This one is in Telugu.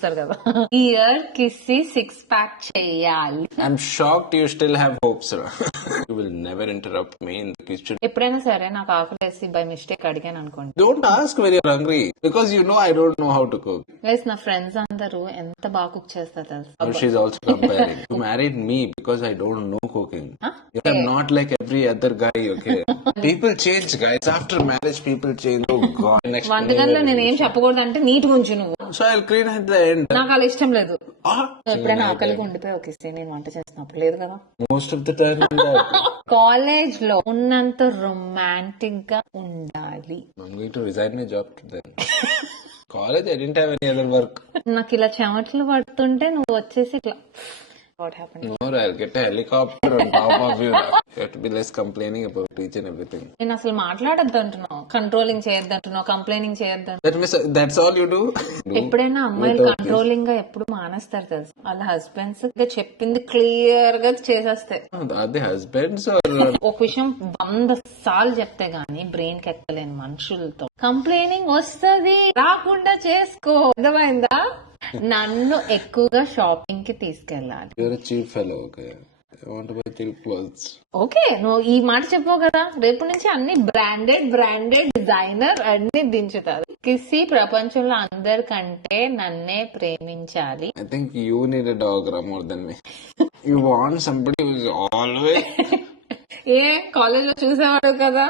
చూస్తారు కదా, ఇయర్ కిస్సి 6 ప్యాక్ చెయ్యాలి. I'm shocked you still have hopes. You will never interrupt me in the kitchen. ఎప్పుడైనా సరే నాకు ఆకలి వేసి బై మిస్టేక్ అడిగాను అనుకోండి, Don't ask when you're hungry because you know I don't know how to cook. Guys నా ఫ్రెండ్స్ అందరూ ఎంత బాగా కుక్ చేస్తారు తెలుసు. Now she's also comparing. You married me because I don't know cooking. I'm not like every other guy, okay? People change, guys. After marriage, people change. Oh God. Next వంటగంలో నేను ఏం చెప్పకూడదు అంటే నీట్ గుంచు నువ్వు, So I'll clean at the end. నాకు అలా ఇష్టం లేదు. Ah, ఎప్పుడైనా ఆకలిగా ఉండిపోయి ఒకేస్తే నేను వంట చేస్తున్నప్పుడు లేదు కదా. most of the time in that. College లో ఉన్నంత రొమాంటిక్ గా ఉండాలి. I'm going to resign my job to them. College, I didn't have any other work. నాకు ఇలా చెమటలు పడుతుంటే నువ్వు వచ్చేసి ఇట్లా what happened. No, I'll get a helicopter on top of you. You have to be less complaining about each and everything. నేను అసలు మాట్లాడద్దు అంటున్నావు, కంట్రోలింగ్ చేయొద్దు అంటున్నావు, కంప్లైనింగ్ చేయొద్దు. That means that's all you do? ఎప్పుడైనా అమ్మాయిలు కంట్రోలింగ్ గా ఎప్పుడు మానేస్తారు తెలుసు, వాళ్ళ హస్బెండ్స్ చెప్పింది క్లియర్ గా చేసేస్తే. Are they husbands or? ఒక విషయం 100 సార్లు చెప్తే గానీ బ్రెయిన్ కి ఎక్కలేని మనుషులతో కంప్లైనింగ్ వస్తది, రాకుండా చేసుకో. అర్థమైందా? నన్ను ఎక్కువగా షాపింగ్ కి తీసుకెళ్ళాలి. You're a cheap fellow, okay? I want to buy cheap clothes. Okay, నువ్వు ఈ మాట చెప్పావు కదా, రేపు నుంచి అన్ని బ్రాండెడ్ డిజైనర్ అన్ని దించుతారు. కిస్సి ప్రపంచంలో అందరికంటే నన్నే ప్రేమించాలి. I think you need a dog more than me. You want somebody who's always. A college లో చూసేవాడు కదా,